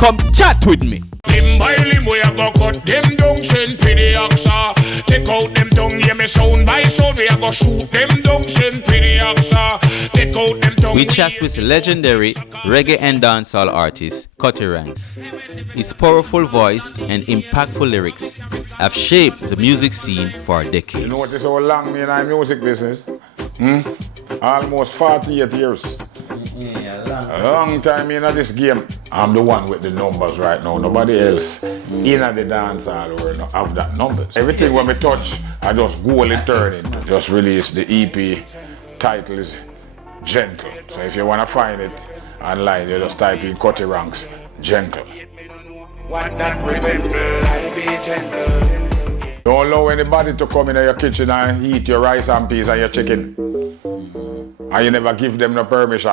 Come chat with me. Limb by limb we a go cut them down, send for the oxa. Take out them tongue, yeah me sound by sound. We a go shoot them down, send for the oxa. Take out them tongue. We chat with legendary reggae and dancehall artist Cutty Ranks. His powerful voice and impactful lyrics have shaped the music scene for decades. You know what is how long me in the music business? Almost 48 years. A long time in this game. I'm the one with the numbers right now. Nobody else in the dancehall world have that numbers. Everything when me touch, I just go and turn it. Just release the EP. Title is Gentle. So if you want to find it online, you just type in Cutty Ranks, Gentle. What that resemble, I be gentle. Don't allow anybody to come in your kitchen and eat your rice and peas and your chicken. And you never give them no permission.